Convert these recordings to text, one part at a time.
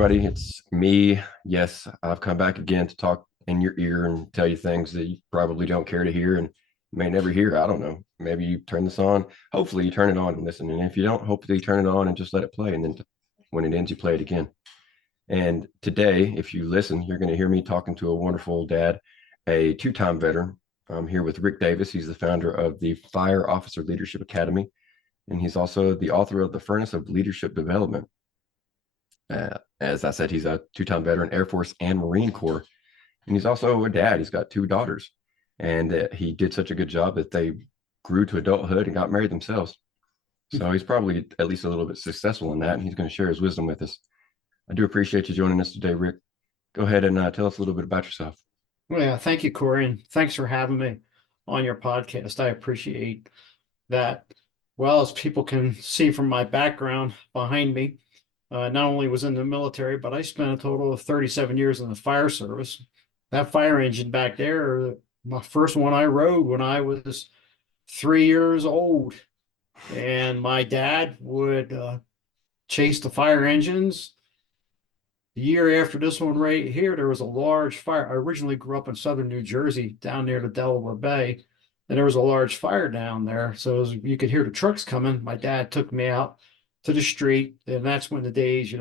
everybody. It's me. Yes, I've come back again to talk in your ear and tell you things that you probably don't care to hear and may never hear. I don't know. Maybe you turn this on. Hopefully, you turn it on and listen. And if you don't, hopefully, you turn it on and just let it play. And then when it ends, you play it again. And today, if you listen, you're going to hear me talking to a wonderful dad, a two-time veteran. I'm here with Rick Davis. He's the founder of the Fire Officer Leadership Academy, and he's also the author of The Furnace of Leadership Development. As I said, he's a two-time veteran, Air Force and Marine Corps, and he's also a dad. He's got two daughters, and he did such a good job that they grew to adulthood and got married themselves. So he's probably at least a little bit successful in that, and he's going to share his wisdom with us. I do appreciate you joining us today, Rick. Go ahead and tell us a little bit about yourself. Well, yeah, thank you, Corey, and thanks for having me on your podcast. I appreciate that. Well, as people can see from my background behind me, not only was in the military, but I spent a total of 37 years in the fire service. That fire engine back there, my first one I rode when I was 3 years old. And my dad would chase the fire engines. The year after this one right here, there was a large fire. I originally grew up in southern New Jersey, down near the Delaware Bay, and there was a large fire down there. So you could hear the trucks coming. My dad took me out to the street, and that's when the days,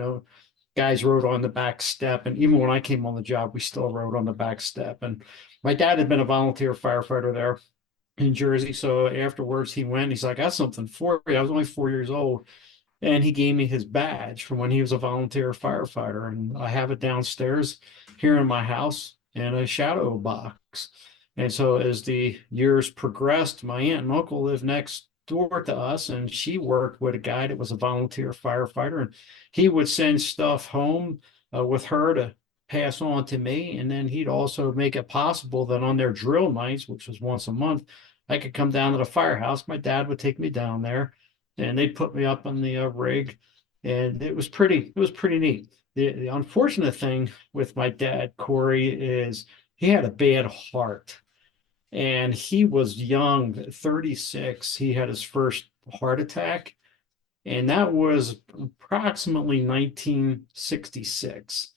guys rode on the back step. And even when I came on the job, we still rode on the back step. And my dad had been a volunteer firefighter there in Jersey. So afterwards, he went. He's like, "I got something for you." I was only 4 years old. And he gave me his badge from when he was a volunteer firefighter. And I have it downstairs here in my house in a shadow box. And so as the years progressed, my aunt and uncle lived next door to us, and she worked with a guy that was a volunteer firefighter. And he would send stuff home with her to pass on to me. And then he'd also make it possible that on their drill nights, which was once a month, I could come down to the firehouse. My dad would take me down there and they'd put me up on the rig, and it was pretty neat. The unfortunate thing with my dad, Corey, is he had a bad heart, and he was young, 36. He had his first heart attack, and that was approximately 1966.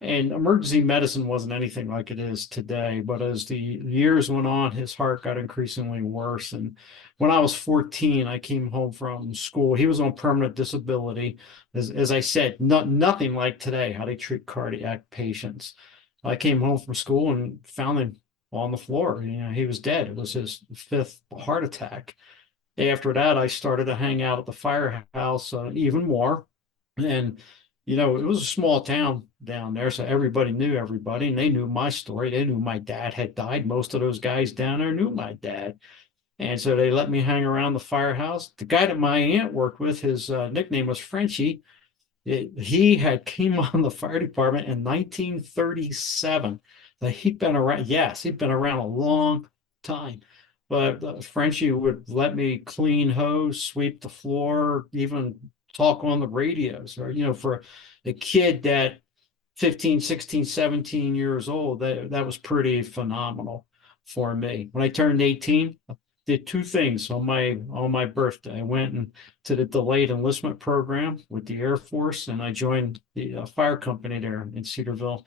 And emergency medicine wasn't anything like it is today, but as the years went on, his heart got increasingly worse. And when I was 14, I came home from school. He was on permanent disability. As I said, nothing like today, how they treat cardiac patients. I came home from school and found him on the floor. He was dead. It was his fifth heart attack. After that, I started to hang out at the firehouse even more. And it was a small town down there, so everybody knew everybody, and they knew my story. They knew my dad had died. Most of those guys down there knew my dad. And so they let me hang around the firehouse. The guy that my aunt worked with, his nickname was Frenchie. He had came on the fire department in 1937. He'd been around, yes, he'd been around a long time. But Frenchie would let me clean hose, sweep the floor, even talk on the radios. Or, for a kid that 15, 16, 17 years old, that was pretty phenomenal for me. When I turned 18, I did two things on my birthday. I went to the delayed enlistment program with the Air Force, and I joined the fire company there in Cedarville,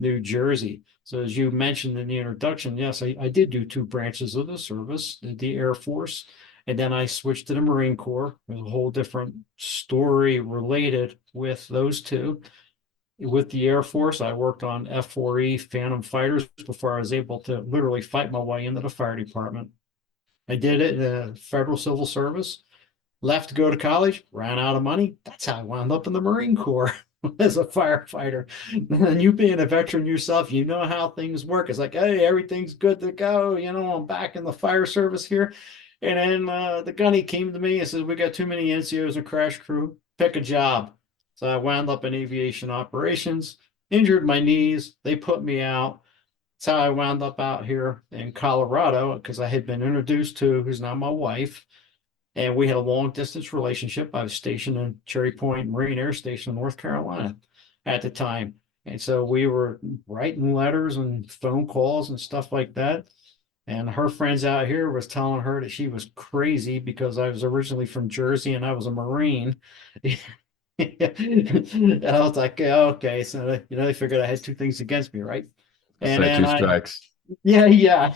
New Jersey. So as you mentioned in the introduction, yes, I did do two branches of the service, the Air Force, and then I switched to the Marine Corps. There's a whole different story related with those two. With the Air Force, I worked on F-4E Phantom fighters before I was able to literally fight my way into the fire department. I did it in the Federal Civil Service, left to go to college, ran out of money. That's how I wound up in the Marine Corps as a firefighter. And you being a veteran yourself, you know how things work. It's like, hey, everything's good to go. I'm back in the fire service here. And then the gunny came to me and says, "We got too many NCOs and crash crew. Pick a job." So I wound up in aviation operations, injured my knees. They put me out. That's how I wound up out here in Colorado, because I had been introduced to who's now my wife. And we had a long distance relationship. I was stationed in Cherry Point Marine Air Station, North Carolina at the time. And so we were writing letters and phone calls and stuff like that. And her friends out here was telling her that she was crazy because I was originally from Jersey and I was a Marine. And I was like, yeah, okay. So, they figured I had two things against me, right? I And say then two strikes. yeah, yeah.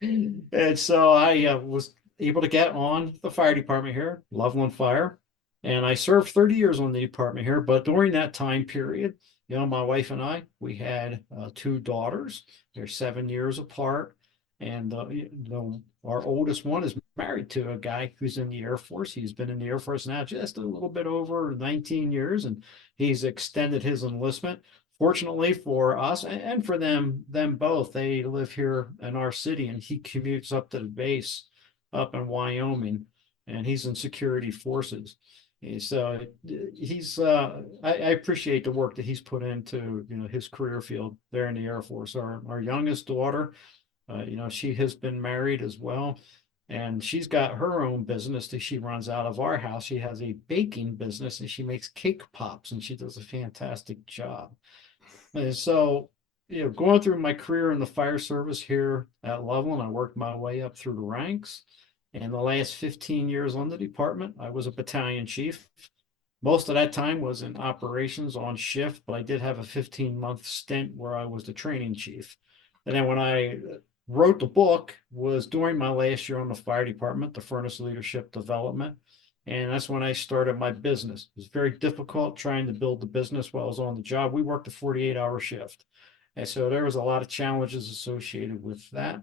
And so I was able to get on the fire department here, Loveland Fire. And I served 30 years on the department here. But during that time period, my wife and I, we had two daughters. They're 7 years apart. And our oldest one is married to a guy who's in the Air Force. He's been in the Air Force now just a little bit over 19 years, and he's extended his enlistment. Fortunately for us and for them both, they live here in our city, and he commutes up to the base up in Wyoming, and he's in security forces. So I appreciate the work that he's put into his career field there in the Air Force. Our youngest daughter, she has been married as well, and she's got her own business that she runs out of our house. She has a baking business, and she makes cake pops, and she does a fantastic job. And so, going through my career in the fire service here at Loveland, I worked my way up through the ranks. And the last 15 years on the department, I was a battalion chief. Most of that time was in operations on shift, but I did have a 15-month stint where I was the training chief. And then when I wrote the book was during my last year on the fire department, the furnace leadership development. And that's when I started my business. It was very difficult trying to build the business while I was on the job. We worked a 48-hour shift. And so there was a lot of challenges associated with that.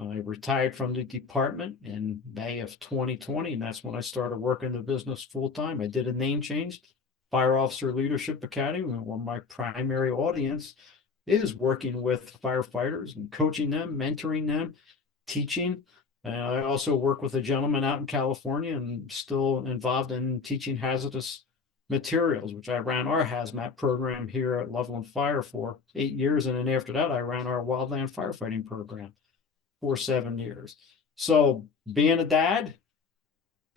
I retired from the department in May of 2020, and that's when I started working the business full time. I did a name change, Fire Officer Leadership Academy, where my primary audience is working with firefighters and coaching them, mentoring them, teaching. And I also work with a gentleman out in California and still involved in teaching hazardous materials, which I ran our hazmat program here at Loveland Fire for 8 years. And then after that, I ran our wildland firefighting program for 7 years. So being a dad,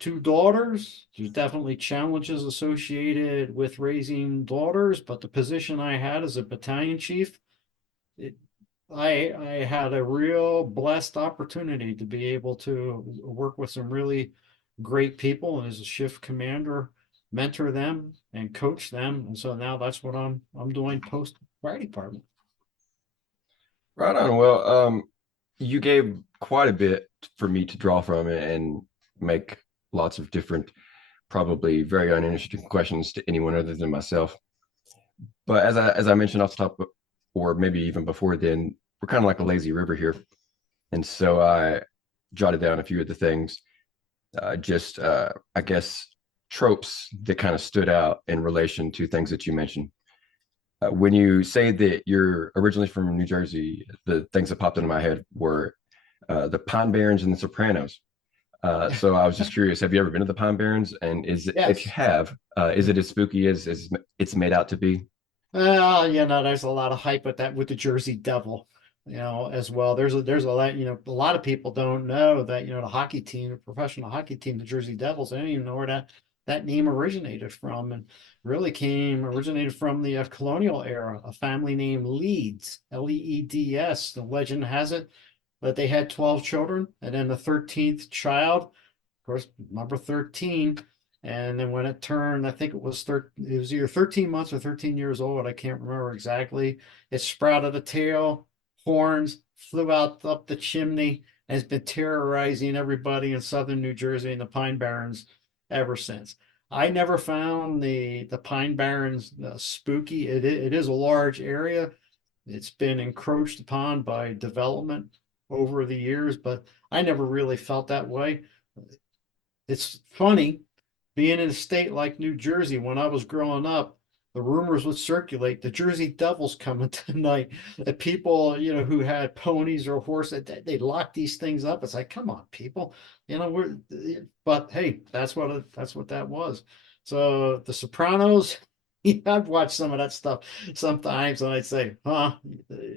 two daughters, there's definitely challenges associated with raising daughters, but the position I had as a battalion chief, it, I had a real blessed opportunity to be able to work with some really great people, and as a shift commander, mentor them and coach them. And so now that's what I'm doing post fire department. Right on. Well, you gave quite a bit for me to draw from and make lots of different, probably very uninteresting questions to anyone other than myself. But as I mentioned off the top, or maybe even before then, we're kind of like a lazy river here, and so I jotted down a few of the things, just I guess tropes that kind of stood out in relation to things that you mentioned. When you say that you're originally from New Jersey, the things that popped into my head were the Pine Barrens and the Sopranos. So I was just curious, have you ever been to the Pine Barrens? And if you Yes. have, is it as spooky as it's made out to be? There's a lot of hype with that with the Jersey Devil, as well. There's a lot, a lot of people don't know that, the hockey team, the professional hockey team, the Jersey Devils, they don't even know where that name originated from, and really originated from the colonial era, a family named Leeds, Leeds. The legend has it that they had 12 children, and then the 13th child, of course, number 13. And then when it turned, I think it was either 13 months or 13 years old. I can't remember exactly. It sprouted a tail, horns, flew out up the chimney, and has been terrorizing everybody in southern New Jersey and the Pine Barrens ever since. I never found the Pine Barrens spooky. It is a large area. It's been encroached upon by development over the years, but I never really felt that way. It's funny being in a state like New Jersey. When I was growing up, the rumors would circulate the Jersey Devil's coming tonight. The people, who had ponies or horses, they lock these things up. It's like, come on, people, but hey, that's what that was. So The Sopranos, yeah, I've watched some of that stuff sometimes, and I'd say, huh,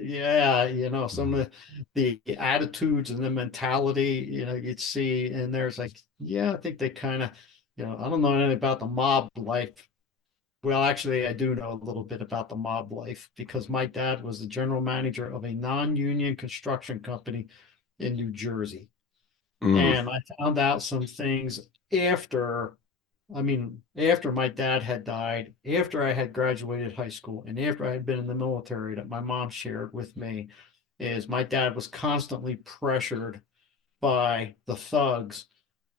yeah, some of the attitudes and the mentality, you'd see in there. It's like, yeah, I think they kind of, I don't know anything about the mob life. Well, actually, I do know a little bit about the mob life because my dad was the general manager of a non-union construction company in New Jersey. Mm, And I found out some things after I mean, after my dad had died, after I had graduated high school, and after I had been in the military, that my mom shared with me is my dad was constantly pressured by the thugs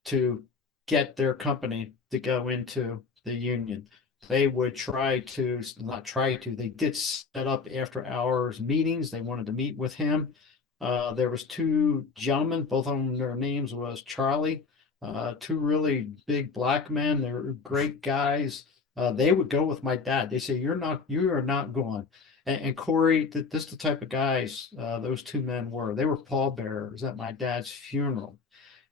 to get their company to go into the union. They would try to, not try to, they did set up after hours meetings. They wanted to meet with him. There was two gentlemen, both of them, their names was Charlie, two really big black men. They're great guys. They would go with my dad. They say, you are not going. And Corey, this is the type of guys those two men were. They were pallbearers at my dad's funeral.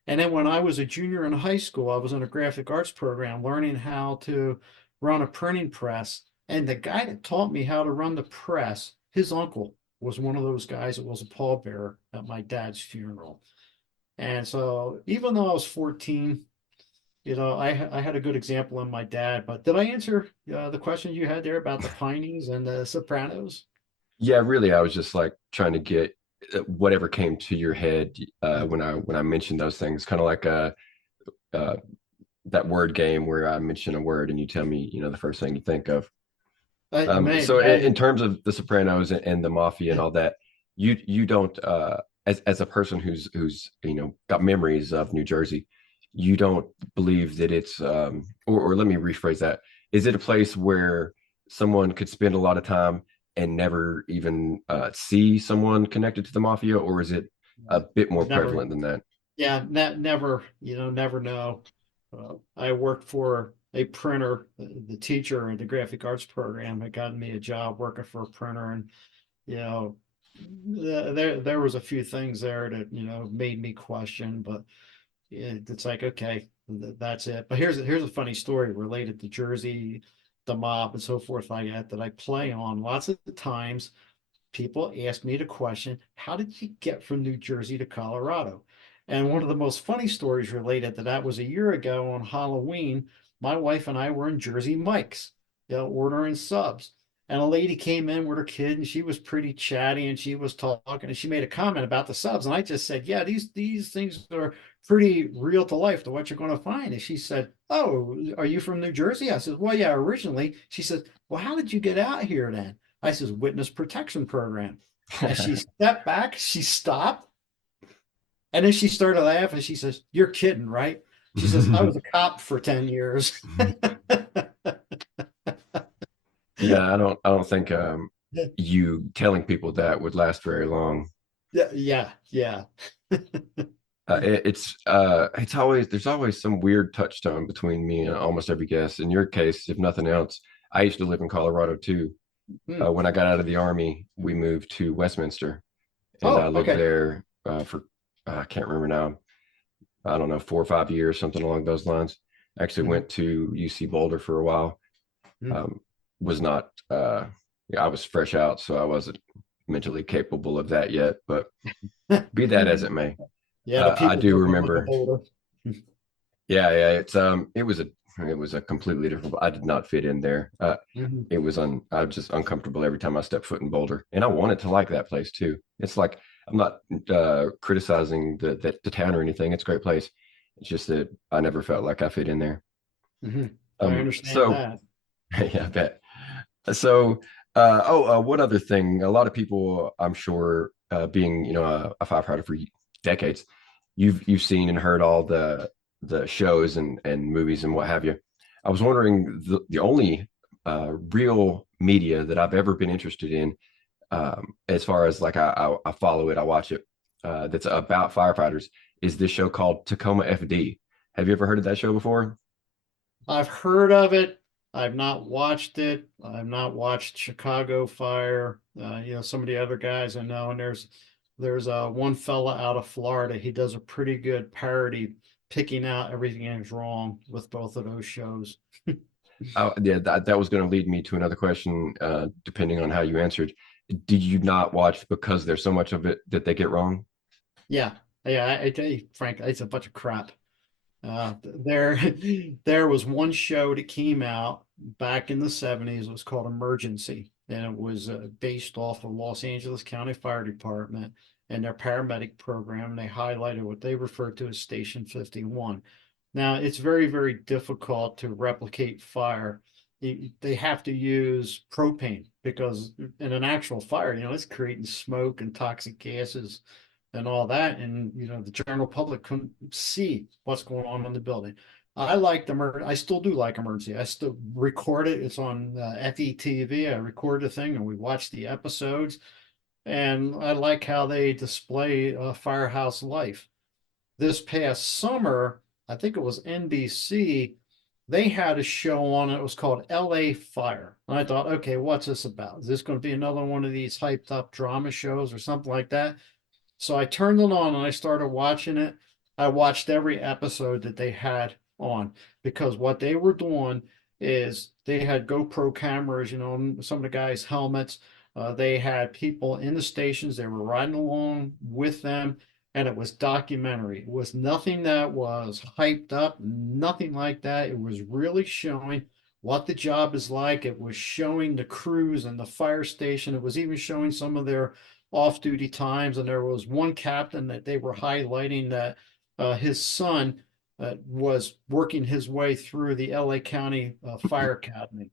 And then when I was a junior in high school, I was in a graphic arts program learning how to run a printing press. And the guy that taught me how to run the press, his uncle was one of those guys that was a pallbearer at my dad's funeral. And so even though I was 14, I had a good example in my dad. But did I answer the question you had there about the Pineys and the Sopranos? Yeah, really, I was just like trying to get whatever came to your head Mm. when I mentioned those things, kind of like uh, that word game where I mention a word and you tell me, the first thing you think of. Man, So in and terms of The Sopranos and the mafia and all that, you don't as a person who's got memories of New Jersey, you don't believe that it's or let me rephrase that. Is it a place where someone could spend a lot of time and never even see someone connected to the mafia, or is it a bit more never. prevalent than that? Yeah, never, never know. I worked for a printer, the teacher in the graphic arts program had gotten me a job working for a printer, and you know, there was a few things there that made me question, but it's like okay, that's it. But here's a funny story related to Jersey, the mob, and so forth like that I play on. Lots of the times people ask me the question, how did you get from New Jersey to Colorado? And one of the most funny stories related to that was a year ago on Halloween. My wife and I were in Jersey Mike's, ordering subs. And a lady came in with her kid and she was pretty chatty and she was talking and she made a comment about the subs. And I just said, yeah, these things are pretty real to life to what you're going to find. And she said, oh, are you from New Jersey? I said, well, yeah, originally. She said, well, how did you get out here then? I says, witness protection program. And she stepped back, she stopped, and then she started laughing. She says, you're kidding, right? She says, I was a cop for 10 years. Yeah, I don't think you telling people that would last very long. Yeah, yeah, yeah. It's always there's always some weird touchstone between me and almost every guest. In your case, if nothing else, I used to live in Colorado too. Hmm. When I got out of the army, we moved to Westminster, and I Oh, lived okay. there for I can't remember now. I don't know, 4 or 5 years, something along those lines. Actually Mhm, went to UC Boulder for a while. mhm. Um, was not yeah, I was fresh out, so I wasn't mentally capable of that yet. But be that as it may, Yeah, the I people do movement with the remember. boulder. Yeah, it was a completely different. I did not fit in there. Mhm. I was just uncomfortable every time I stepped foot in Boulder, and I wanted to like that place too. It's like I'm not criticizing the town or anything. It's a great place. It's just that I never felt like I fit in there. Mhm. I understand So that. yeah, I bet. So, what other thing? A lot of people, I'm sure, being a firefighter for decades, you've seen and heard all the shows and movies and what have you. I was wondering the only real media that I've ever been interested in, as far as like I follow it, I watch it, that's about firefighters, is this show called Tacoma FD. Have you ever heard of that show before? I've heard of it. I've not watched it. I've not watched Chicago Fire. Some of the other guys I know, and there's one fella out of Florida. He does a pretty good parody, picking out everything that's wrong with both of those shows. Yeah, that was going to lead me to another question, depending on how you answered. Did you not watch because there's so much of it that they get wrong? Yeah, yeah. I tell you, Frank, it's a bunch of crap. There, there was one show that came out back in the 70s. It was called Emergency, and it was based off of Los Angeles County Fire Department and their paramedic program. And they highlighted what they referred to as Station 51. Now, it's very, very difficult to replicate fire. They have to use propane because in an actual fire, it's creating smoke and toxic gases and all that. And, the general public couldn't see what's going on in the building. I still do like emergency. I still record it. It's on FETV. I record the thing and we watch the episodes. And I like how they display firehouse life. This past summer, I think it was NBC, they had a show on it. It was called LA Fire. And I thought, okay, what's this about? Is this going to be another one of these hyped up drama shows or something like that? So I turned it on and I started watching it. I watched every episode that they had on because what they were doing is they had GoPro cameras, on some of the guys' helmets. They had people in the stations. They were riding along with them, and it was documentary. It was nothing that was hyped up, nothing like that. It was really showing what the job is like. It was showing the crews and the fire station. It was even showing some of their off-duty times, and there was one captain that they were highlighting that his son was working his way through the LA County Fire Academy.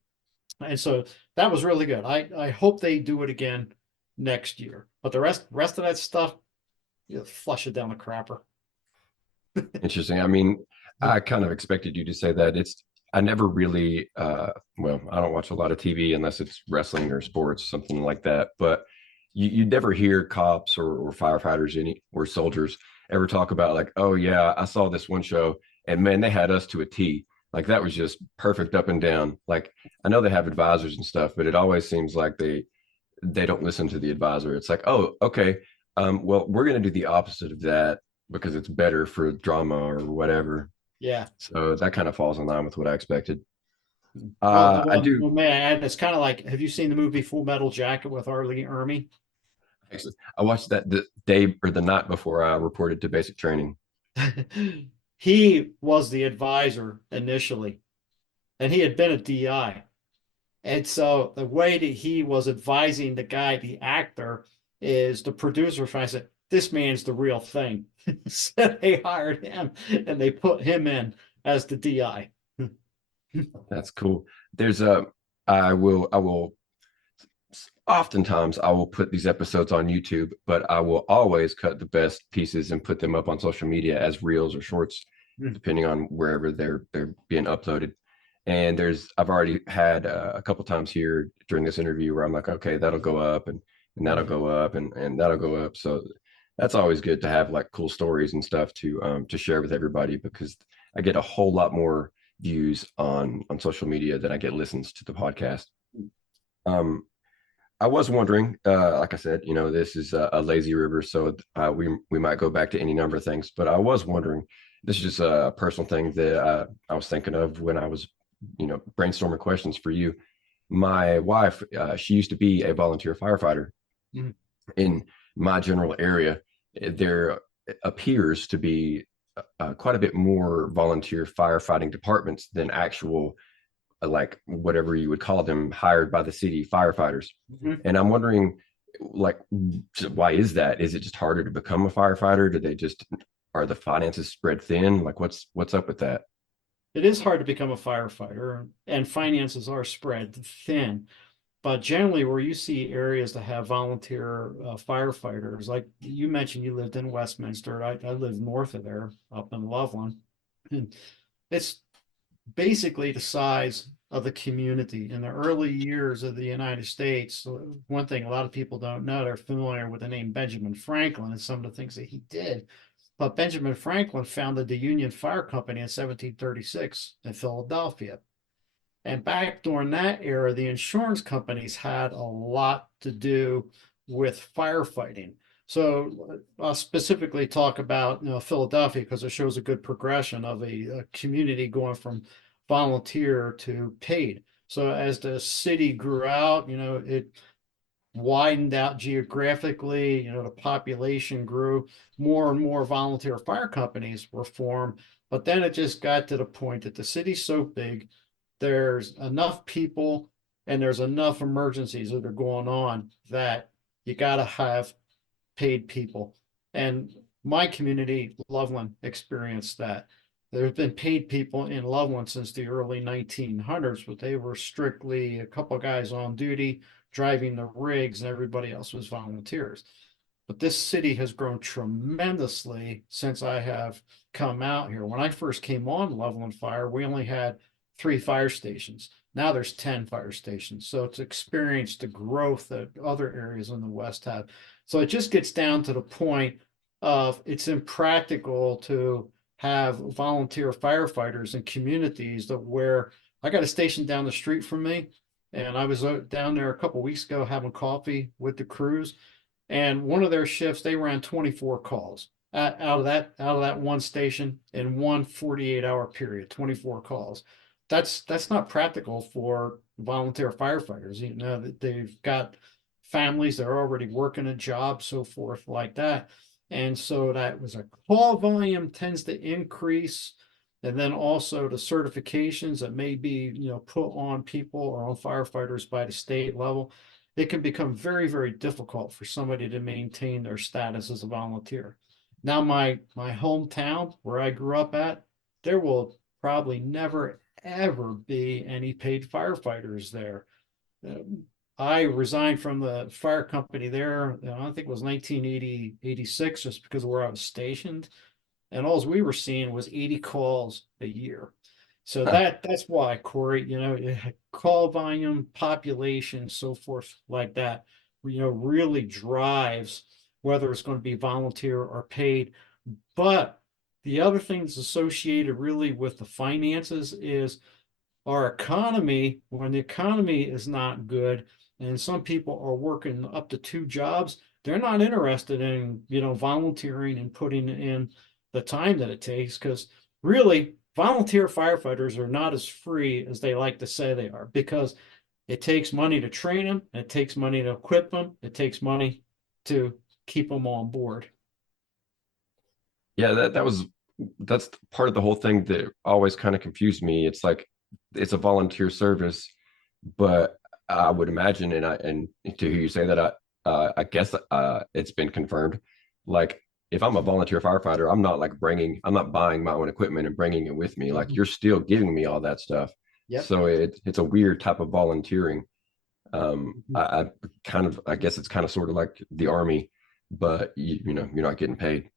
And so that was really good. I hope they do it again next year. But the rest of that stuff, flush it down the crapper. Interesting. I mean, I kind of expected you to say that. I never really, well, I don't watch a lot of TV unless it's wrestling or sports, something like that. But you never hear cops or firefighters or soldiers ever talk about like, oh yeah, I saw this one show and man, they had us to a T. Like that was just perfect up and down. Like I know they have advisors and stuff, but it always seems like they don't listen to the advisor. It's like, oh, okay, well, we're gonna do the opposite of that because it's better for drama or whatever. Yeah. So that kind of falls in line with what I expected. Well, I well, do well, may I add, it's kind of like, have you seen the movie Full Metal Jacket with R. Lee Ermey? actually, I watched that the day or the night before I reported to basic training. He was the advisor initially, and he had been a DI. And so the way that he was advising the guy, the actor, is the producer trying to say, this man's the real thing. So they hired him and they put him in as the DI. That's cool. There's a I will oftentimes I will put these episodes on YouTube, but I will always cut the best pieces and put them up on social media as reels or shorts, depending on wherever they're being uploaded. And I've already had a couple times here during this interview where I'm like, okay, that'll go up and that'll go up and that'll go up. So that's always good to have like cool stories and stuff to share with everybody because I get a whole lot more views on social media than I get listens to the podcast. Um, I was wondering, like I said, this is a lazy river, so we might go back to any number of things. But I was wondering, this is just a personal thing that I was thinking of when I was, brainstorming questions for you. My wife, she used to be a volunteer firefighter Mhm. in my general area. There appears to be quite a bit more volunteer firefighting departments than actual like whatever you would call them, hired by the city firefighters. Mhm. And I'm wondering, like, why is that? Is it just harder to become a firefighter? Do they just are the finances spread thin? Like, what's up with that? It is hard to become a firefighter, and finances are spread thin. But generally, where you see areas that have volunteer firefighters, like you mentioned, you lived in Westminster. I live north of there, up in Loveland. And it's basically the size of the community. In the early years of the United States, one thing a lot of people don't know, they're familiar with the name Benjamin Franklin and some of the things that he did. But Benjamin Franklin founded the Union Fire Company in 1736 in Philadelphia. And back during that era, the insurance companies had a lot to do with firefighting. So I'll specifically talk about Philadelphia because it shows a good progression of a community going from volunteer to paid. So as the city grew out, it widened out geographically, the population grew, more and more volunteer fire companies were formed. But then it just got to the point that the city's so big, there's enough people and there's enough emergencies that are going on that you got to have paid people. And my community, Loveland, experienced that. There's been paid people in Loveland since the early 1900s, but they were strictly a couple guys on duty driving the rigs, and everybody else was volunteers. But this city has grown tremendously since I have come out here. When I first came on Loveland Fire, we only had 3 fire stations. Now there's 10 fire stations. So it's experienced the growth that other areas in the West have. So it just gets down to the point of it's impractical to have volunteer firefighters in communities that where I got a station down the street from me, and I was down there a couple weeks ago having coffee with the crews, and one of their shifts they ran 24 calls out of that one station in one 48-hour period, 24 calls. That's not practical for volunteer firefighters. You know that they've got families that are already working a job, so forth like that. And so that was a call volume tends to increase. And then also the certifications that may be, put on people or on firefighters by the state level, it can become very, very difficult for somebody to maintain their status as a volunteer. Now, my hometown where I grew up at, there will probably never ever be any paid firefighters there. I resigned from the fire company there. I think it was 1980, 86, just because of where I was stationed. And all we were seeing was 80 calls a year. So Huh. that's why, Corey, call volume, population, so forth like that, really drives whether it's going to be volunteer or paid. But the other things associated really with the finances is our economy. When the economy is not good and some people are working up to 2 jobs, they're not interested in, volunteering and putting in the time that it takes, because really volunteer firefighters are not as free as they like to say they are, because it takes money to train them, it takes money to equip them, it takes money to keep them on board. Yeah, that's part of the whole thing that always kind of confused me. It's like it's a volunteer service, but I would imagine, and to hear you say that, I guess it's been confirmed. Like if I'm a volunteer firefighter, I'm not buying my own equipment and bringing it with me. Like Mhm. you're still giving me all that stuff. Yep. So it's a weird type of volunteering. Mhm. I kind of, I guess it's kind of sort of like the army, but you're not getting paid.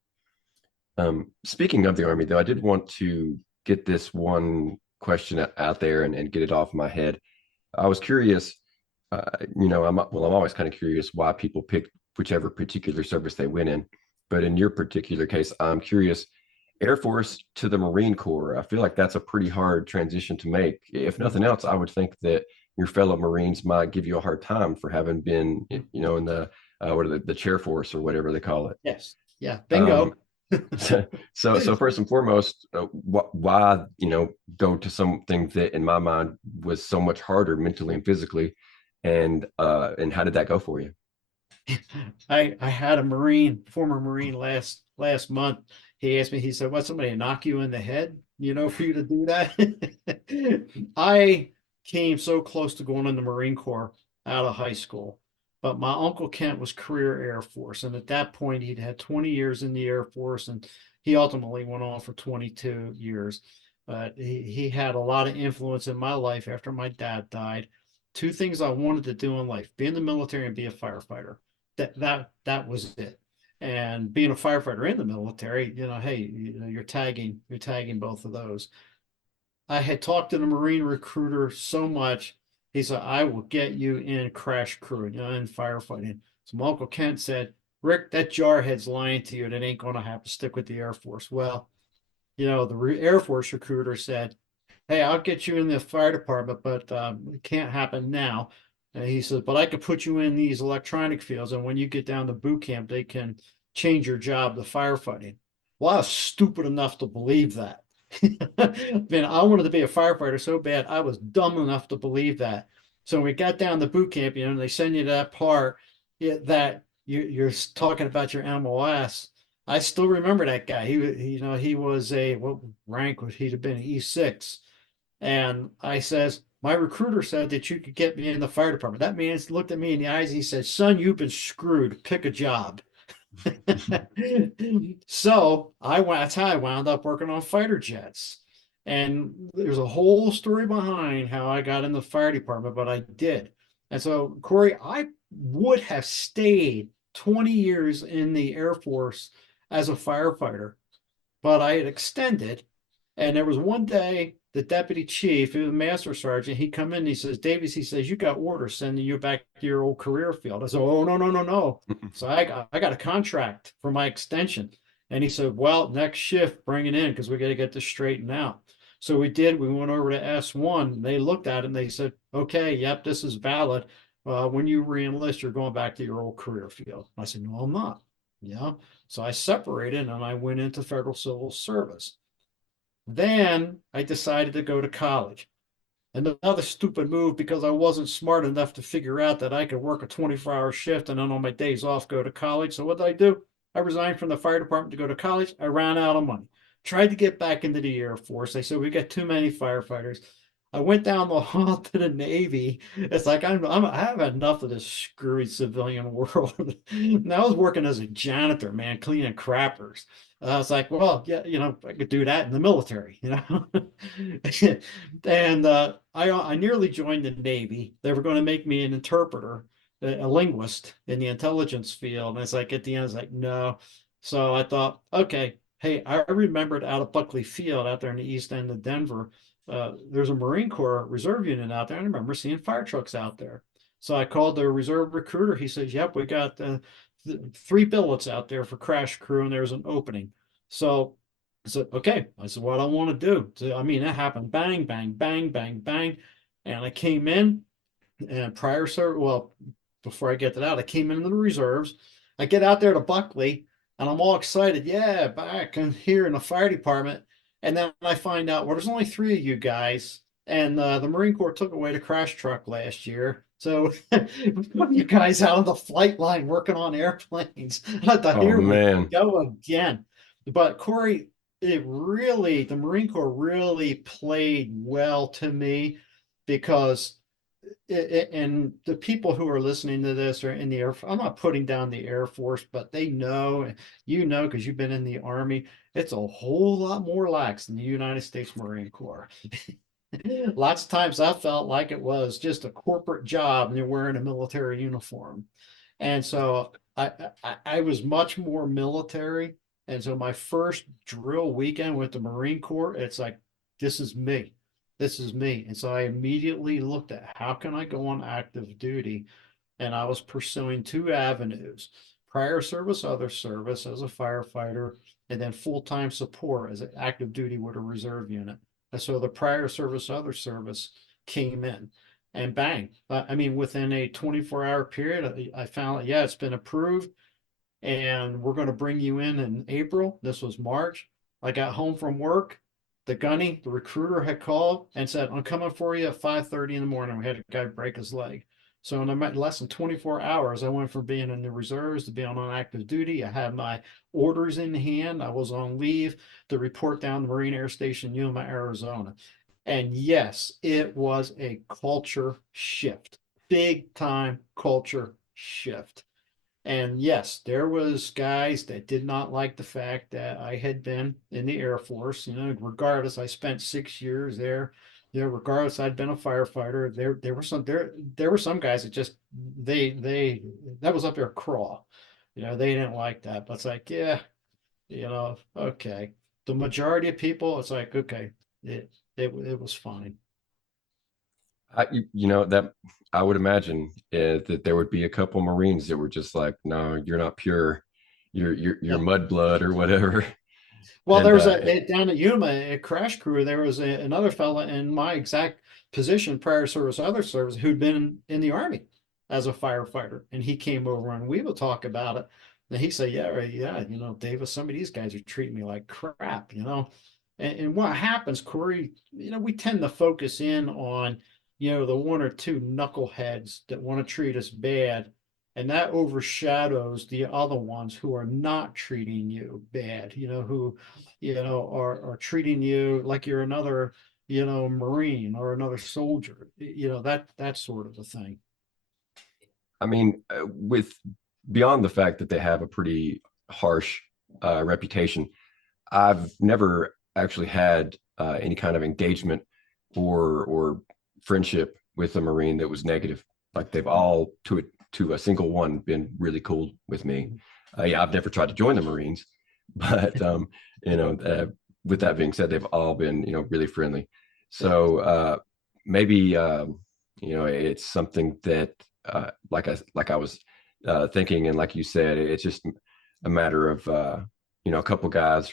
Speaking of the army, though, I did want to get this one question out there and get it off my head. I was curious. I'm always kind of curious why people pick whichever particular service they went in. But in your particular case, I'm curious. Air Force to the Marine Corps. I feel like that's a pretty hard transition to make. If nothing Mhm. else, I would think that your fellow Marines might give you a hard time for having been, in the what are the chair force or whatever they call it. Yes. Yeah. Um, Bingo. so first and foremost, why go to something that in my mind was so much harder mentally and physically, and how did that go for you? I had a former Marine last month. He asked me, he said, "What, somebody knock you in the head, for you to do that?" I came so close to going in the Marine Corps out of high school, but my uncle Kent was career Air Force, and at that point he'd had 20 years in the Air Force, and he ultimately went on for 22 years. But he had a lot of influence in my life after my dad died. Two things I wanted to do in life: be in the military and be a firefighter. That was it. And being a firefighter in the military, hey, you're tagging both of those. I had talked to the Marine recruiter so much. He said, "I will get you in crash crew, in firefighting." So my Uncle Kent said, "Rick, that jarhead's lying to you. That ain't going to have to stick with the Air Force." Well, the Air Force recruiter said, "Hey, I'll get you in the fire department, but it can't happen now." And he says, "But I could put you in these electronic fields, and when you get down to boot camp, they can change your job to firefighting." Well, I was stupid enough to believe that. Man, I wanted to be a firefighter so bad. I was dumb enough to believe that. So when we got down to boot camp, they send you to that part, that you're talking about your MOS. I still remember that guy. He was what rank would he have been? E6. And I says, "My recruiter said that you could get me in the fire department." That man looked at me in the eyes. He said, "Son, you've been screwed. Pick a job." So that's how I wound up working on fighter jets. And there's a whole story behind how I got in the fire department, but I did. And so, Corey, I would have stayed 20 years in the Air Force as a firefighter, but I had extended. And there was one day the deputy chief, he was a master sergeant, he come in and he says, Davies, he says, you got orders sending you back to your old career field. I said, oh, no, no, no, no. So I got a contract for my extension. And he said, well, next shift, bring it in because we got to get this straightened out. So we did. We went over to S1. They looked at it and they said, okay, yep, this is valid. When you reenlist, you're going back to your old career field. I said, no, I'm not. Yeah. So I separated and I went into federal civil service. Then I decided to go to college. Another stupid move because I wasn't smart enough to figure out that I could work a 24-hour shift and then on my days off go to college. So what did I do? I resigned from the fire department to go to college. I ran out of money. Tried to get back into the Air Force. They said we got too many firefighters. I went down the hall to the Navy. It's like I have enough of this screwy civilian world. And I was working as a janitor, man, cleaning crappers. I was like, well, yeah, I could do that in the military. And I nearly joined the Navy. They were going to make me an interpreter, a linguist in the intelligence field. And it's like at the end, I was like, no. So I thought, okay, hey, I remembered out of Buckley Field out there in the east end of Denver, there's a Marine Corps reserve unit out there. I remember seeing fire trucks out there. So I called the reserve recruiter. He says, yep, we got 3 billets out there for crash crew, and there's an opening. So I said, okay. I said, what I want to do. So, I mean, that happened. Bang, bang, bang, bang, bang. And I came in and prior service, well, before I get to that, I came into the reserves. I get out there to Buckley and I'm all excited. Yeah, back and here in the fire department. And then I find out, well, there's only 3 of you guys. And the Marine Corps took away the crash truck last year. So you guys out on the flight line working on airplanes. I thought, Oh here we man. go again. But Corey, the Marine Corps really played well to me because and the people who are listening to this are in the Air Force. I'm not putting down the Air Force, but they know, because you've been in the Army, it's a whole lot more lax than the United States Marine Corps. Lots of times I felt like it was just a corporate job and you're wearing a military uniform. And so I was much more military. And so my first drill weekend with the Marine Corps, it's like, this is me. This is me. And so I immediately looked at how can I go on active duty? And I was pursuing 2 avenues: prior service, other service as a firefighter, and then full-time support as an active duty with a reserve unit. And so the prior service, other service came in and bang. I mean, within a 24-hour period, I found, yeah, it's been approved and we're going to bring you in April. This was March. I got home from work. The recruiter had called and said, I'm coming for you at 5:30 in the morning. We had a guy break his leg. So in less than 24 hours, I went from being in the reserves to being on active duty. I had my orders in hand. I was on leave to report down to Marine Air Station Yuma, Arizona. And yes, it was a culture shift, big time culture shift. And yes, there was guys that did not like the fact that I had been in the Air Force. Regardless, I spent 6 years there. Regardless, I'd been a firefighter. There were some guys that just they that was up their craw. They didn't like that. But it's like, yeah, okay. The majority of people, it's like, okay, it was fine. That I would imagine that there would be a couple Marines that were just like, no, you're not pure, you're Yeah. mud blood or whatever. Well, And there was down at Yuma, a crash crew. There was another fella in my exact position, prior service, other service, who'd been in the Army as a firefighter, and he came over and we would talk about it. And he said, "Yeah, right, yeah, Davis, some of these guys are treating me like crap." And what happens, Corey? We tend to focus in on the 1 or 2 knuckleheads that want to treat us bad, and that overshadows the other ones who are not treating you bad. Who are treating you like you're another, Marine or another soldier, that sort of a thing. I mean, with beyond the fact that they have a pretty harsh reputation, I've never actually had any kind of engagement or friendship with a Marine that was negative. Like they've all to a single one been really cool with me. Yeah, I've never tried to join the Marines, but you know, with that being said, they've all been really friendly. Yeah. So maybe it's something that like I was thinking, and like you said, it's just a matter of a couple guys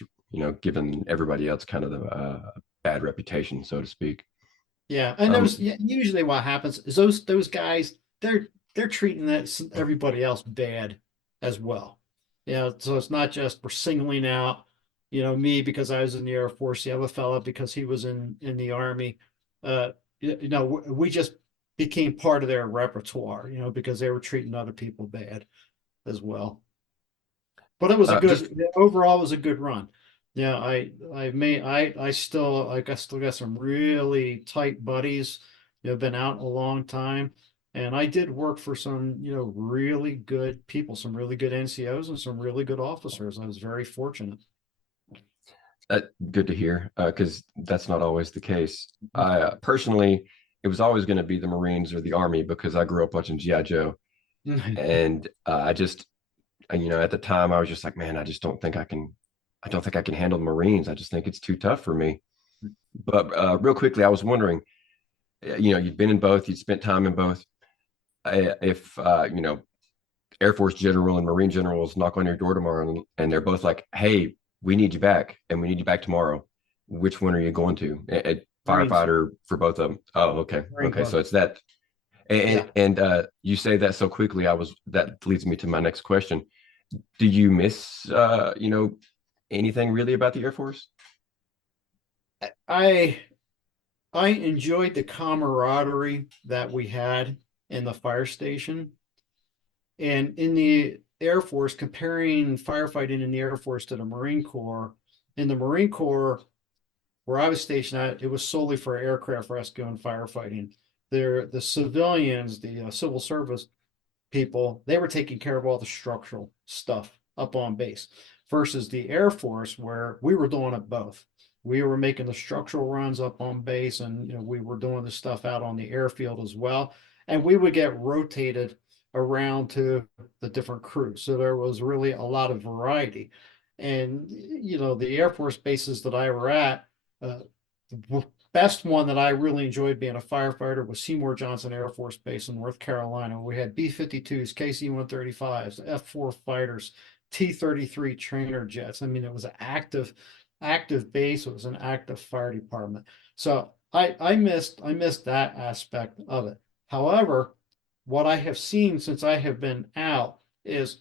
giving everybody else kind of the bad reputation, so to speak. Yeah, and Um, those usually what happens is those guys they're treating everybody else bad as well. Yeah, so it's not just we're singling out, me because I was in the Air Force, the other fella because he was in the Army. We just became part of their repertoire, because they were treating other people bad as well. But it was a just good overall. It was a good run. Yeah, I still got some really tight buddies. Been out a long time, and I did work for some really good people, some really good NCOs, and some really good officers. I was very fortunate. Good to hear, because that's not always the case. I personally, it was always going to be the Marines or the Army because I grew up watching GI Joe, and I just at the time I was just like, man, I just don't think I can. I don't think I can handle the Marines. I just think it's too tough for me. But real quickly, I was wondering, you've been in both, you've spent time in both. If Air Force general and Marine generals knock on your door tomorrow and they're both like, hey, we need you back and we need you back tomorrow, which one are you going to? Marines, Firefighter for both of them. Oh, okay. Marine Okay. Corps. So it's that. Yeah. And you say that so quickly. That leads me to my next question. Do you miss, anything really about the Air Force? I I enjoyed the camaraderie that we had in the fire station. And in the Air Force, comparing firefighting in the Air Force to the Marine Corps, in the Marine Corps, where I was stationed at, it was solely for aircraft rescue and firefighting. The civilians, the civil service people, they were taking care of all the structural stuff up on base versus the Air Force, where we were doing it both. We were making the structural runs up on base, and we were doing the stuff out on the airfield as well. And we would get rotated around to the different crews. So there was really a lot of variety. And the Air Force bases that I were at, the best one that I really enjoyed being a firefighter was Seymour Johnson Air Force Base in North Carolina. We had B-52s, KC-135s, F-4 fighters, T-33 trainer jets. I mean, it was an active base. It was an active fire department. So I missed that aspect of it. However, what I have seen since I have been out is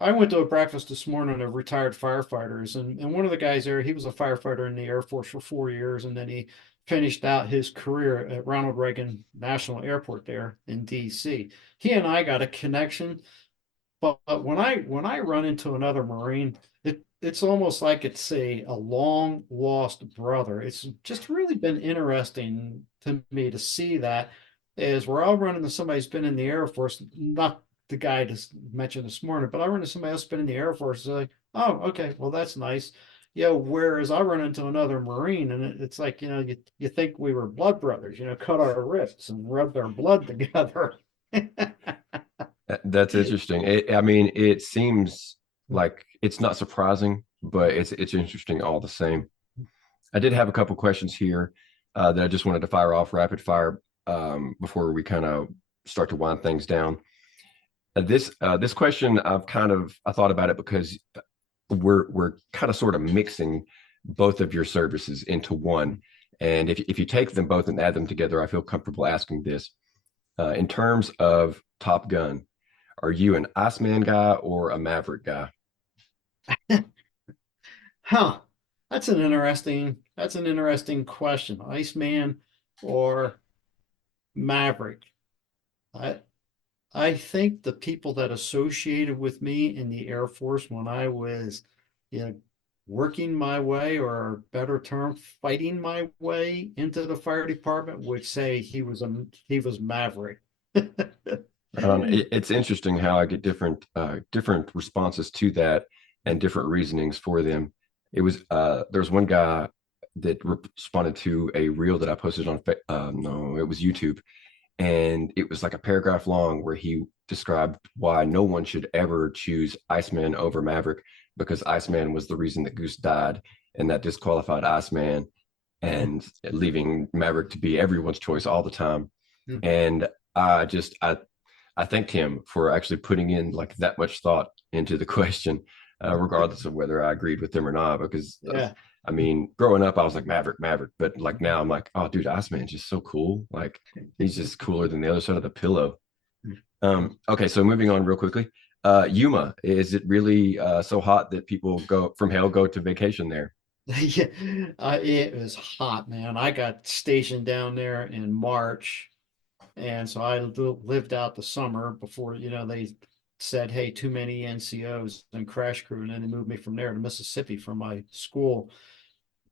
I went to a breakfast this morning of retired firefighters, and one of the guys there, he was a firefighter in the Air Force for 4 years, and then he finished out his career at Ronald Reagan National Airport there in DC. He and I got a connection, but when I run into another Marine, it's almost like it's a long lost brother. It's just really been interesting to me to see that is we're all running into somebody who's been in the Air Force, not the guy just mentioned this morning, but I run into somebody else been in the Air Force. Like, oh, okay, well that's nice. Whereas I run into another Marine and it's like, you think we were blood brothers, cut our wrists and rubbed our blood together. That's interesting. I mean, it seems like it's not surprising, but it's interesting all the same. I did have a couple questions here that I just wanted to fire off rapid fire before we kind of start to wind things down. This question I thought about it because we're kind of sort of mixing both of your services into one, and if you take them both and add them together, I feel comfortable asking this. In terms of Top Gun, are you an Iceman guy or a Maverick guy? Huh. That's an interesting question. Iceman or Maverick? I I think the people that associated with me in the Air Force when I was, you know, working my way, or a better term, fighting my way into the fire department would say he was Maverick. It's interesting how I get different responses to that and different reasonings for them. It was there's one guy that responded to a reel that I posted on no, it was YouTube, and it was like a paragraph long where he described why no one should ever choose Iceman over Maverick, because Iceman was the reason that Goose died, and that disqualified Iceman, and leaving Maverick to be everyone's choice all the time. And I thanked him for actually putting in like that much thought into the question, regardless of whether I agreed with him or not. Because Yeah. I mean, growing up, I was like Maverick, Maverick, but like now I'm like, oh, dude, Iceman's just so cool. Like he's just cooler than the other side of the pillow. Okay, so moving on real quickly. Yuma, is it really so hot that people go from hell go to vacation there? Yeah, it was hot, man. I got stationed down there in March, and so I lived out the summer before, they said, hey, too many NCOs and crash crew, and then they moved me from there to Mississippi from my school.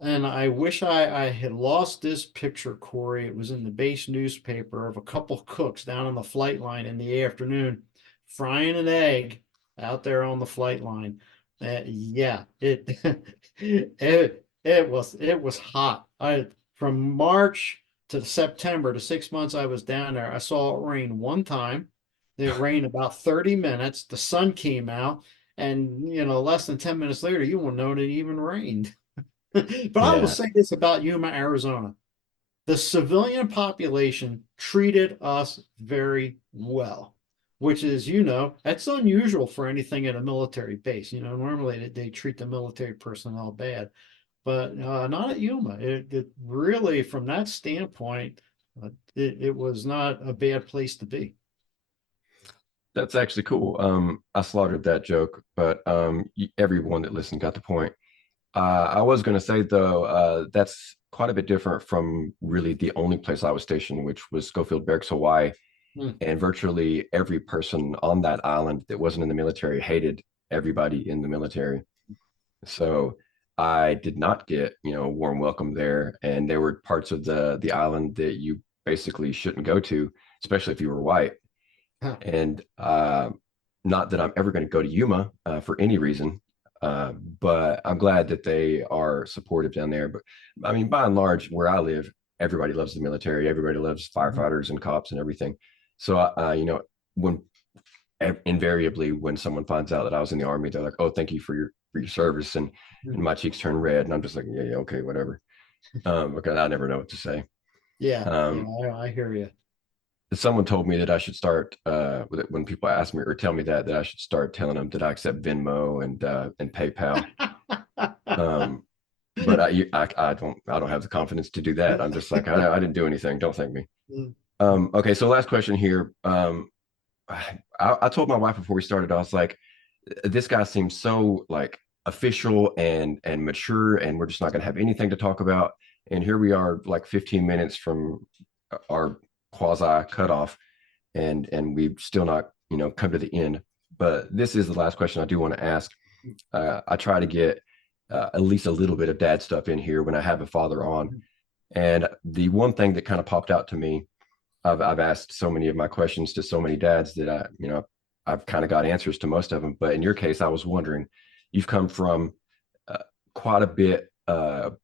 And I wish I had lost this picture, Corey. It was in the base newspaper of a couple cooks down on the flight line in the afternoon, frying an egg out there on the flight line. Yeah, it was hot. I From March to September, the 6 months I was down there, I saw it rain one time. It rained about 30 minutes. The sun came out, and less than 10 minutes later, you won't know it even rained. But I will Yeah, say this about Yuma, Arizona. The civilian population treated us very well, which is, that's unusual for anything at a military base. Normally they treat the military personnel bad, but not at Yuma. It really, from that standpoint, it was not a bad place to be. that's actually cool. I slaughtered that joke, but everyone that listened got the point. I was going to say though, that's quite a bit different from really the only place I was stationed, which was Schofield Barracks, Hawaii, Hmm. and virtually every person on that island that wasn't in the military hated everybody in the military. So I did not get, a warm welcome there, and there were parts of the island that you basically shouldn't go to, especially if you were white. Huh. And not that I'm ever going to go to Yuma for any reason, but I'm glad that they are supportive down there. But I mean, by and large, where I live, everybody loves the military. Everybody loves Mhm. firefighters and cops and everything. So, when invariably when someone finds out that I was in the army, they're like, "Oh, thank you for your service," and my cheeks turn red, and I'm just like, "Yeah, yeah, okay, whatever," because I never know what to say. Yeah, yeah, Um, I hear you. Someone told me that I should start when people ask me or tell me that I should start telling them that I accept Venmo and PayPal. Um, but I don't have the confidence to do that. I'm just like I didn't do anything. Don't thank me. Okay, so last question here. I told my wife before we started, I was like, this guy seems so like official and mature, and we're just not going to have anything to talk about. And here we are, like 15 minutes from our quasi cutoff, and we've still not come to the end. But this is the last question I do want to ask. I try to get at least a little bit of dad stuff in here when I have a father on, and the one thing that kind of popped out to me, I've asked so many of my questions to so many dads that I've kind of got answers to most of them. But in your case, I was wondering, you've come from uh, quite a bit.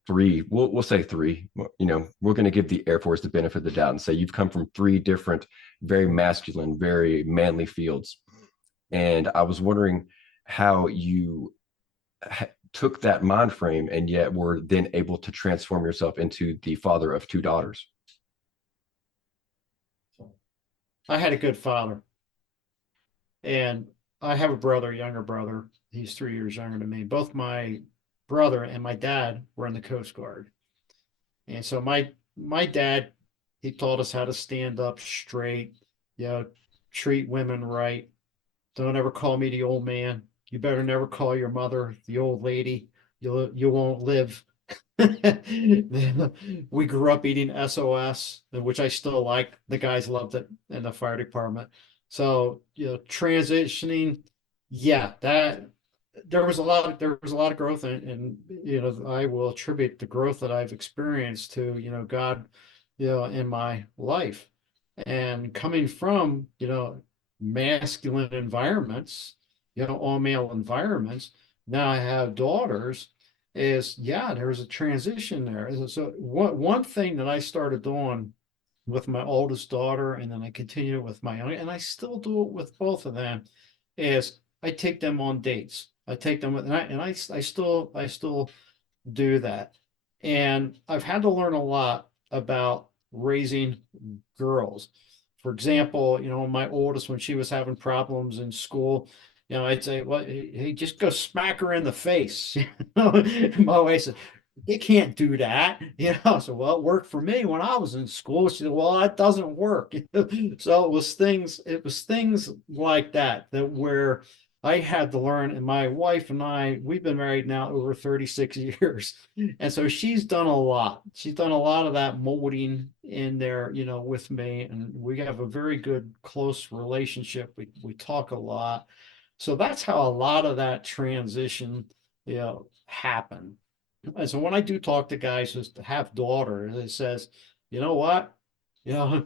Three, we'll say three. We're going to give the Air Force the benefit of the doubt and say you've come from three different, very masculine, very manly fields. And I was wondering how you took that mind frame and yet were then able to transform yourself into the father of two daughters. I had a good father, and I have a brother, younger brother. He's 3 years younger than me. Both my brother and my dad were in the Coast Guard. And so my dad, he taught us how to stand up straight, you know, treat women right. Don't ever call me the old man. You better never call your mother the old lady. You won't live. We grew up eating SOS, which I still like. The guys loved it in the fire department. So, transitioning, yeah, that there was a lot of growth, and I will attribute the growth that I've experienced to, God, in my life. And coming from, masculine environments, all male environments. Now I have daughters. Is yeah, there's a transition there. So one thing that I started doing with my oldest daughter, and then I continue with my young, and I still do it with both of them, is I take them on dates. I take them with, and I still do that. And I've had to learn a lot about raising girls. For example, my oldest, when she was having problems in school, I'd say, well, hey, just go smack her in the face. My wife said, you can't do that. So, well, it worked for me when I was in school. She said, well, that doesn't work. So it was things like that where I had to learn, and my wife and we've been married now over 36 years. And so she's done a lot. She's done a lot of that molding in there, with me. And we have a very good, close relationship. We talk a lot. So that's how a lot of that transition, happened. And so when I do talk to guys who have daughters, it says, you know what? You know,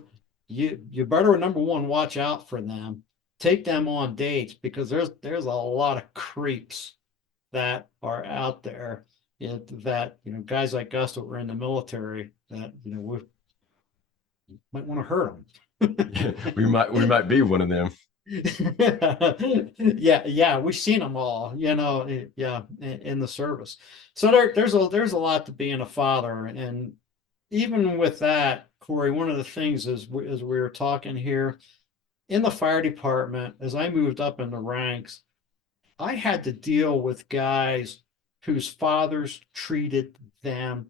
you better number one, watch out for them. Take them on dates because there's a lot of creeps that are out there, that guys like us that were in the military that we might want to hurt Yeah, them. we might be one of them. Yeah, we've seen them all, yeah, in the service. So there's a lot to being a father, and even with that, Corey, one of the things is as we were talking here in the fire department, as I moved up in the ranks, I had to deal with guys whose fathers treated them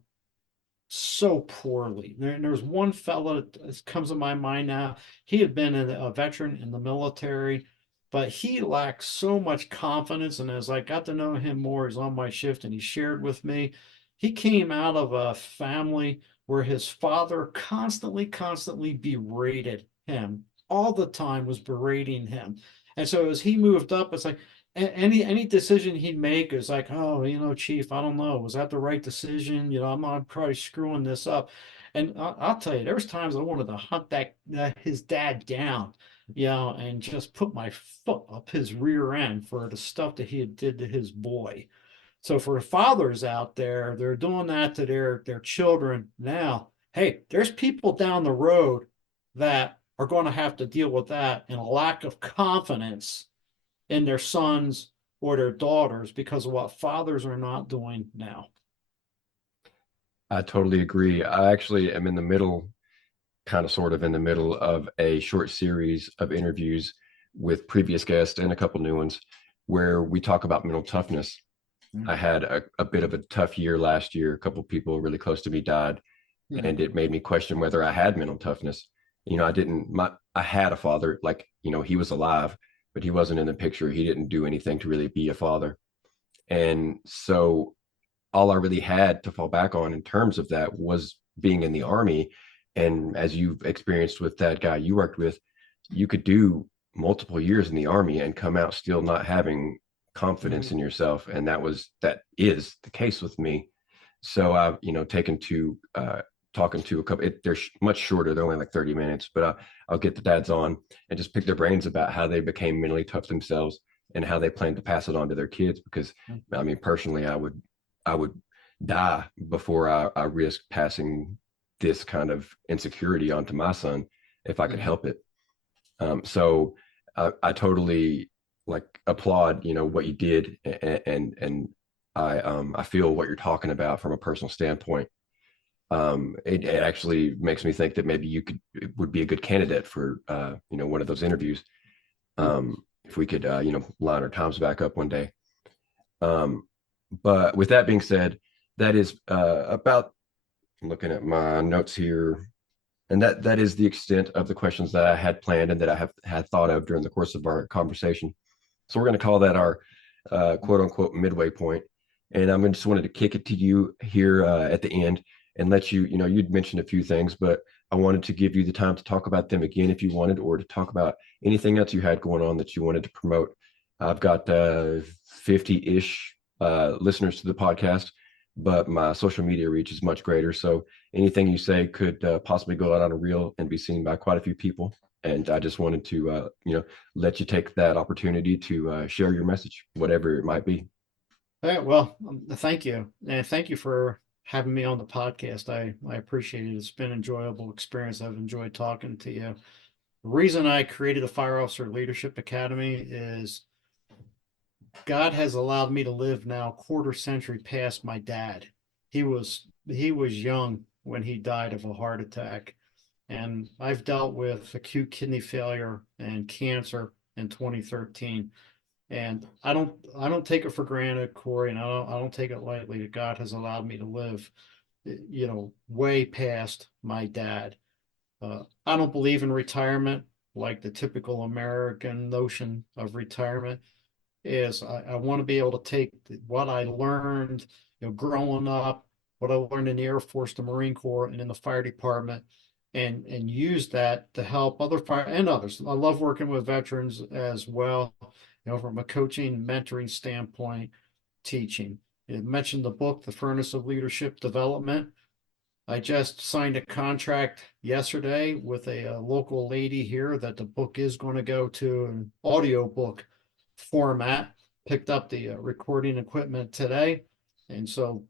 so poorly. There's one fellow that comes to my mind now. He had been a veteran in the military, but he lacked so much confidence. And as I got to know him more, he's on my shift and he shared with me, he came out of a family where his father constantly berated him, all the time was berating him. And so as he moved up, it's like, any decision he'd make is like, oh, chief, I don't know, was that the right decision? I'm not probably screwing this up. And I'll tell you, there was times I wanted to hunt his dad down, and just put my foot up his rear end for the stuff that he had did to his boy. So for fathers out there, they're doing that to their children now. Hey, there's people down the road that are going to have to deal with that and a lack of confidence in their sons or their daughters because of what fathers are not doing now. I totally agree. I actually am in the middle, kind of sort of in the middle of a short series of interviews with previous guests and a couple new ones where we talk about mental toughness. I had a bit of a tough year last year. A couple people really close to me died, and it made me question whether I had mental toughness. I had a father, like, he was alive, but he wasn't in the picture. He didn't do anything to really be a father. And so all I really had to fall back on in terms of that was being in the army. And as you've experienced with that guy you worked with, you could do multiple years in the army and come out still not having confidence in yourself. And that is the case with me. So I've, taken to talking to a couple, they're much shorter. They're only like 30 minutes, but I'll get the dads on and just pick their brains about how they became mentally tough themselves and how they plan to pass it on to their kids. Because I mean, personally, I would die before I risk passing this kind of insecurity onto my son if I could help it. So I totally like applaud, what you did, and I feel what you're talking about from a personal standpoint. It actually makes me think that maybe it would be a good candidate for one of those interviews. If we could line our times back up one day. But with that being said, that is about, I'm looking at my notes here, and that is the extent of the questions that I had planned and that I have had thought of during the course of our conversation. So we're going to call that our quote unquote midway point. And I'm just wanted to kick it to you here at the end and let you, you'd mentioned a few things, but I wanted to give you the time to talk about them again if you wanted, or to talk about anything else you had going on that you wanted to promote. I've got 50-ish listeners to the podcast, but my social media reach is much greater. So anything you say could possibly go out on a reel and be seen by quite a few people. And I just wanted to, let you take that opportunity to share your message, whatever it might be. Well, thank you. And thank you for having me on the podcast. I appreciate it. It's been an enjoyable experience. I've enjoyed talking to you. The reason I created the Fire Officer Leadership Academy is God has allowed me to live now quarter century past my dad. He was young when he died of a heart attack. And I've dealt with acute kidney failure and cancer in 2013. And I don't take it for granted, Corey, and I don't take it lightly that God has allowed me to live, way past my dad. I don't believe in retirement like the typical American notion of retirement is. I want to be able to take what I learned, growing up, what I learned in the Air Force, the Marine Corps, and in the fire department, and use that to help other fire and others. I love working with veterans as well, from a coaching, mentoring standpoint, teaching. You mentioned the book, The Furnace of Leadership Development. I just signed a contract yesterday with a local lady here that the book is going to go to an audiobook format. Picked up the recording equipment today. And so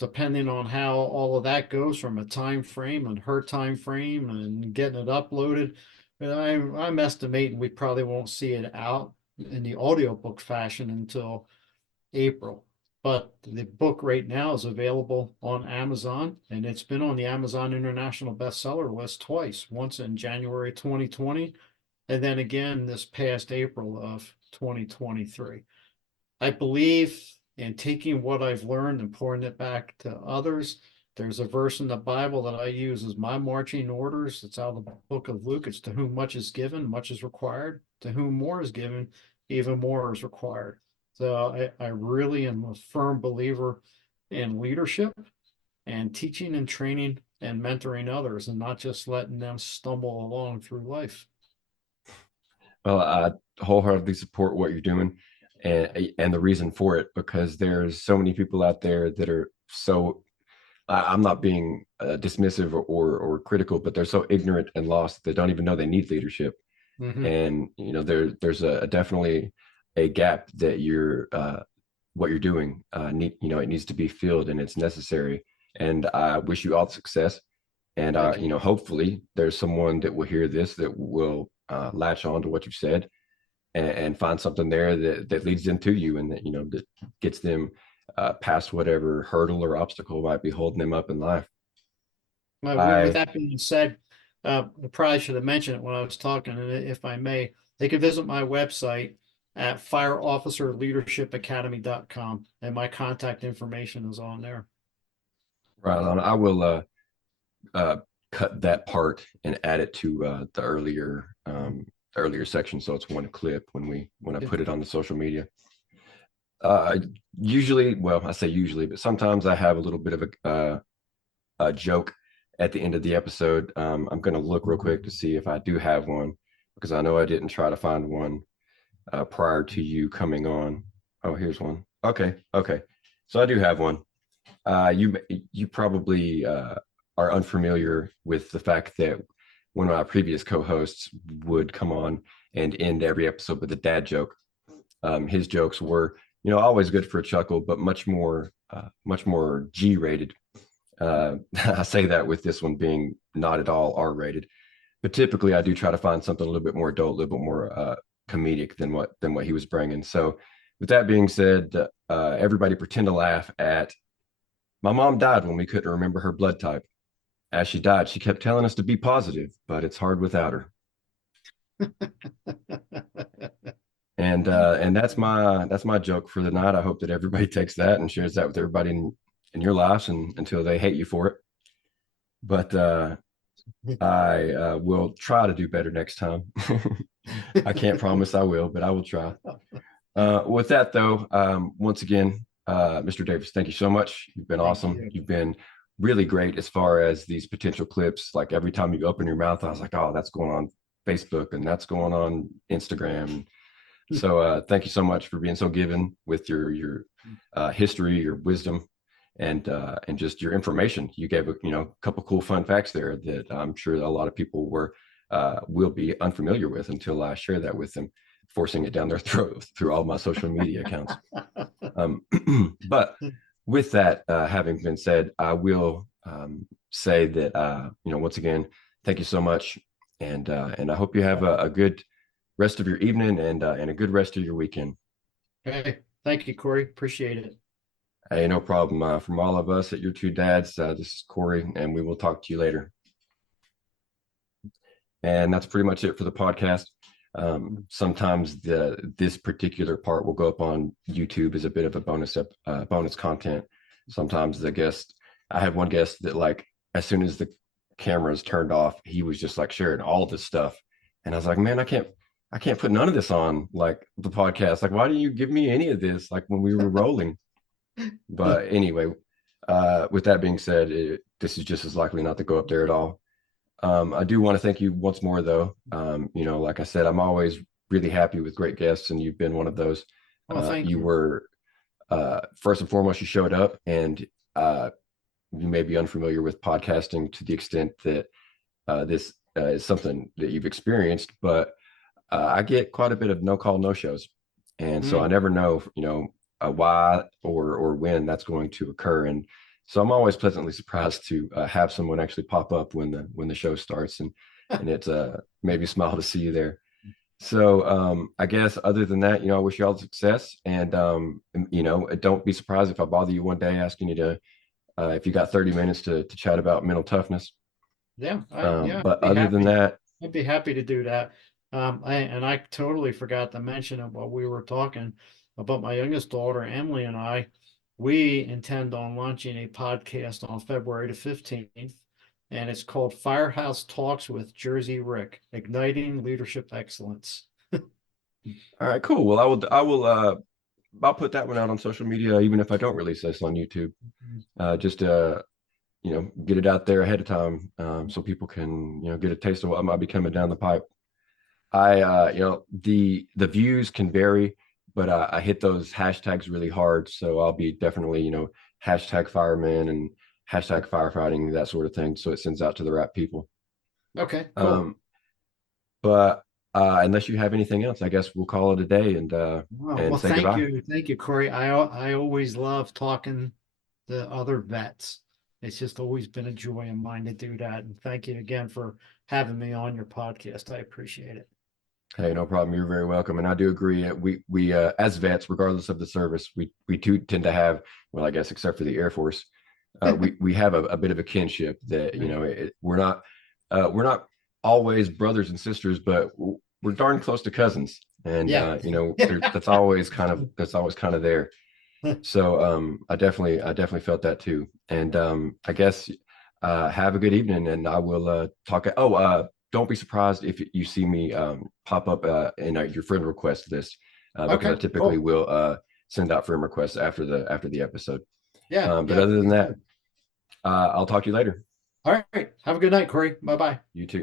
depending on how all of that goes from a time frame and her time frame and getting it uploaded, I'm estimating we probably won't see it out in the audiobook fashion until April. But the book right now is available on Amazon, and it's been on the Amazon International Bestseller list twice, once in January 2020, and then again this past April of 2023. I believe in taking what I've learned and pouring it back to others. There's a verse in the Bible that I use as my marching orders. It's out of the book of Luke. It's to whom much is given, much is required. To whom more is given, even more is required. So I really am a firm believer in leadership and teaching and training and mentoring others and not just letting them stumble along through life. Well, I wholeheartedly support what you're doing, and the reason for it, because there's so many people out there that are so. I'm not being dismissive or critical, but they're so ignorant and lost they don't even know they need leadership. Mm-hmm. And there's a definitely a gap that what you're doing it needs to be filled, and it's necessary. And I wish you all success. And Thank you. hopefully there's someone that will hear this that will latch on to what you've said, and find something there that leads them to you, and that gets them past whatever hurdle or obstacle might be holding them up in life. With I that being said, I probably should have mentioned it when I was talking, and if I may, they can visit my website at fireofficerleadershipacademy.com, and my contact information is on there. Right on. I will uh, cut that part and add it to the earlier section, so it's one clip when I Yeah. put it on the social media. Uh, Usually, well, I say usually, but sometimes I have a little bit of a joke at the end of the episode. I'm going to look real quick to see if I do have one, because I know I didn't try to find one prior to you coming on. Oh, here's one. Okay. So I do have one. You probably are unfamiliar with the fact that one of my previous co-hosts would come on and end every episode with a dad joke. His jokes were, always good for a chuckle, but much more G-rated. I say that with this one being not at all R-rated, but typically I do try to find something a little bit more adult, a little bit more comedic than what he was bringing. So, with that being said, everybody pretend to laugh at my mom died when we couldn't remember her blood type. As she died, she kept telling us to be positive, but it's hard without her. And that's my joke for the night. I hope that everybody takes that and shares that with everybody in your lives, and until they hate you for it. But I will try to do better next time. I can't promise I will, but I will try. With that, though, once again, Mr. Davis, thank you so much. You've been Thank awesome. you. You've been really great as far as these potential clips. Like every time you open your mouth, I was like, oh, that's going on Facebook and that's going on Instagram. So thank you so much for being so given with your history, your wisdom, and just your information. You gave a couple cool fun facts there that I'm sure a lot of people were will be unfamiliar with until I share that with them, forcing it down their throat through all my social media accounts. But with that having been said, I will say that once again, thank you so much, and I hope you have a good rest of your evening and a good rest of your weekend. Hey, thank you, Corey. Appreciate it. Hey, no problem. From all of us at Your Two Dads, this is Corey, and we will talk to you later. And that's pretty much it for the podcast. Sometimes this particular part will go up on YouTube as a bit of a bonus content. Sometimes I had one guest that, like, as soon as the cameras turned off, he was just like sharing all of this stuff, and I was like, man, I can't put none of this on like the podcast. Like, why didn't you give me any of this like when we were rolling? But anyway, with that being said, this is just as likely not to go up there at all. I do want to thank you once more, though. Like I said, I'm always really happy with great guests, and you've been one of those. Oh, thank You you. were first and foremost, you showed up, and you may be unfamiliar with podcasting to the extent that this is something that you've experienced, but I get quite a bit of no call, no shows, and so I Mm. never know, why or when that's going to occur, and so I'm always pleasantly surprised to have someone actually pop up when the show starts, and it's maybe a smile to see you there. So I guess other than that, I wish you all success, and don't be surprised if I bother you one day asking you to if you got 30 minutes to chat about mental toughness. Yeah, But other than that, I'd be happy to do that. I totally forgot to mention it while we were talking about my youngest daughter, Emily, and I. We intend on launching a podcast on February the 15th, and it's called Firehouse Talks with Jersey Rick, Igniting Leadership Excellence. all right, cool. Well, I'll put that one out on social media, even if I don't release this on YouTube. Just get it out there ahead of time, so people can get a taste of what might be coming down the pipe. I the views can vary, but I hit those hashtags really hard, so I'll be definitely hashtag fireman and hashtag firefighting, that sort of thing, so it sends out to the right people. Okay, cool. Um, but unless you have anything else, I guess we'll call it a day and Well, say goodbye. thank you, Corey. I always love talking to other vets. It's just always been a joy of mine to do that. And thank you again for having me on your podcast. I appreciate it. Hey, no problem. You're very welcome. And I do agree. We as vets, regardless of the service, we do tend to have, well, I guess except for the Air Force, we have a bit of a kinship that we're not always brothers and sisters, but we're darn close to cousins. And Yeah. that's always kind of there. So I definitely felt that too. And I guess have a good evening, and I will talk. Don't be surprised if you see me pop up in your friend request list, because I Okay, typically cool. will send out friend requests after the episode. Yeah, But yeah, other than please that, do. I'll talk to you later. All right. Have a good night, Corey. Bye bye. You too.